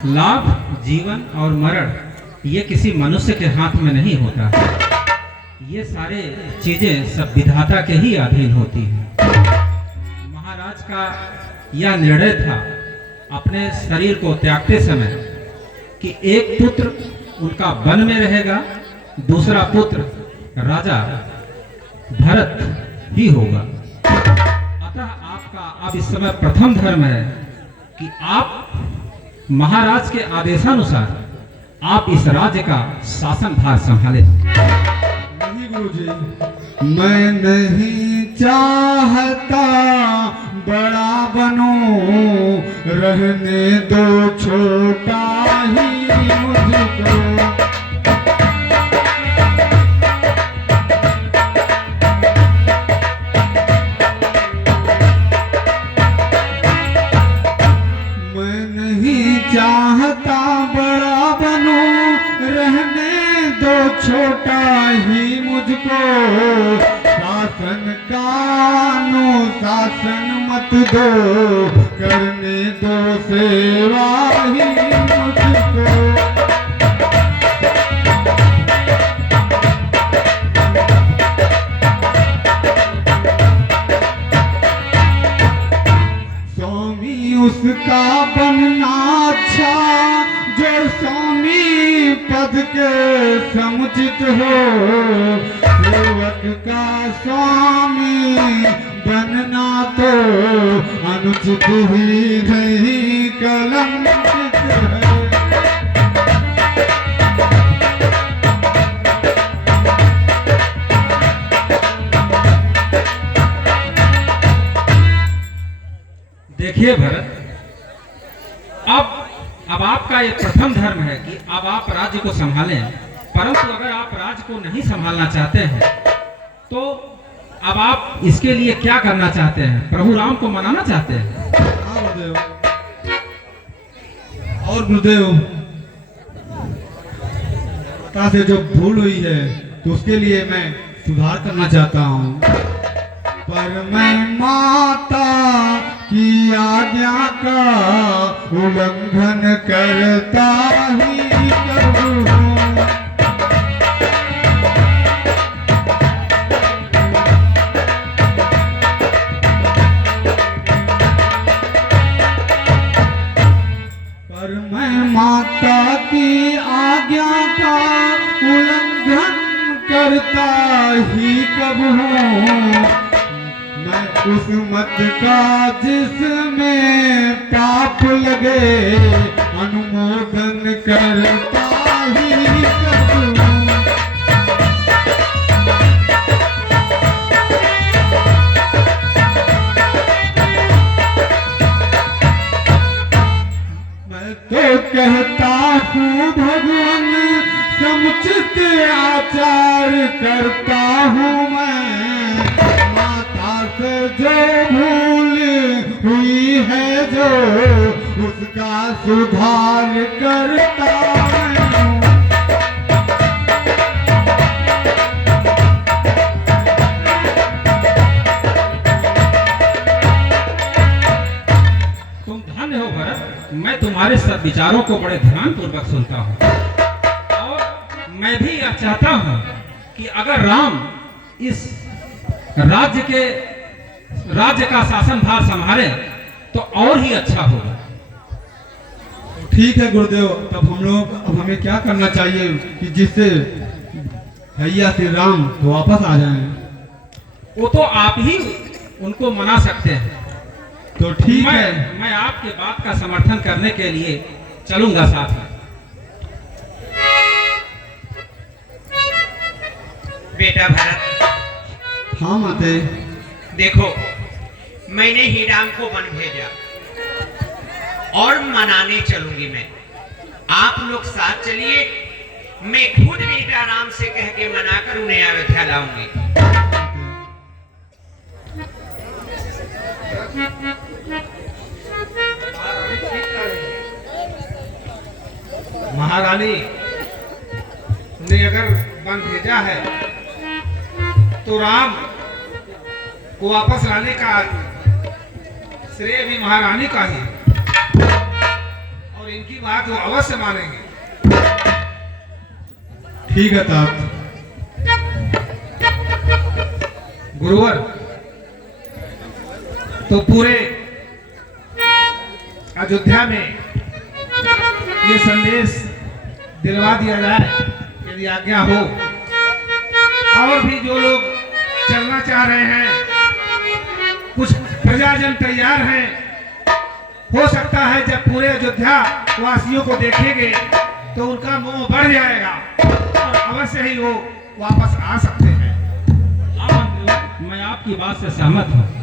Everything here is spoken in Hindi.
लाभ, जीवन और मरण ये किसी मनुष्य के हाथ में नहीं होता। ये सारे चीजें सब विधाता के ही अधीन होती हैं। महाराज का यह निर्णय था अपने शरीर को त्यागते समय कि एक पुत्र उनका वन में रहेगा, दूसरा पुत्र राजा भरत ही होगा। अतः आपका अब इस समय प्रथम धर्म है कि आप महाराज के आदेशानुसार आप इस राज्य का शासन भार संभालें। नहीं गुरुजी, मैं नहीं चाहता बड़ा बनूं, रहने दो छोटा ही मुझको। चाहता बड़ा बनूं, रहने दो छोटा ही मुझको। शासन कानून शासन मत दो, करने दो सेवा ही मुझको। स्वामी उसका बनना अच्छा, जो स्वामी पद के समुचित हो। सेवक का स्वामी बनना तो अनुचित ही नहीं, कलंकित है। देखिए भरत, अब आपका ये प्रथम धर्म है कि अब आप राज्य को संभालें, परंतु अगर आप राज्य को नहीं संभालना चाहते हैं तो अब आप इसके लिए क्या करना चाहते हैं? प्रभु राम को मनाना चाहते हैं? हाँ गुरुदेव। और गुरुदेव, माता से जो भूल हुई है तो उसके लिए मैं सुधार करना चाहता हूँ, पर मैं माता की आज्ञा का उल्लंघन करता ही करूँ। पर मैं माता की आज्ञा का उल्लंघन करता ही कब हूँ। मैं उस मत का जिसमें पाप लगे, अनुमोदन करता ही करूं। मैं तो कहता हूँ भगवान, समुचित आचार करता हूँ मैं। जो भूल हुई है जो, उसका सुधार करता हूँ। तुम धन्य हो भरत, मैं तुम्हारे सब विचारों को बड़े ध्यान पूर्वक सुनता हूँ और मैं भी यह चाहता हूँ कि अगर राम इस राज्य का शासन भार संभाले तो और ही अच्छा होगा। ठीक है गुरुदेव, तब हम लोग अब हमें क्या करना चाहिए कि जिससे भैया श्री राम वापस आ जाएं? वो तो आप ही उनको मना सकते हैं। तो ठीक है, मैं आपके बात का समर्थन करने के लिए चलूंगा साथ में। बेटा भरत, हाँ माते। देखो, मैंने ही राम को वन भेजा और मनाने चलूंगी मैं। आप लोग साथ चलिए, मैं खुद बेटा राम से कह के मनाकर उन्हें अयोध्या लाऊंगी। महारानी ने अगर वन भेजा है तो राम को वापस लाने का श्रेय भी महारानी का ही। और और इनकी बात वो अवश्य मानेंगे। ठीक है तात। गुरुवर, तो पूरे अयोध्या में ये संदेश दिलवा दिया जाए, यदि आज्ञा हो। और भी जो लोग चलना चाह रहे हैं, कुछ प्रजाजन तैयार हैं, हो सकता है जब पूरे अयोध्या वासियों को देखेंगे तो उनका मोह बढ़ जाएगा और अवश्य ही वो वापस आ सकते हैं। हाँ, मैं आपकी बात से सहमत हूँ।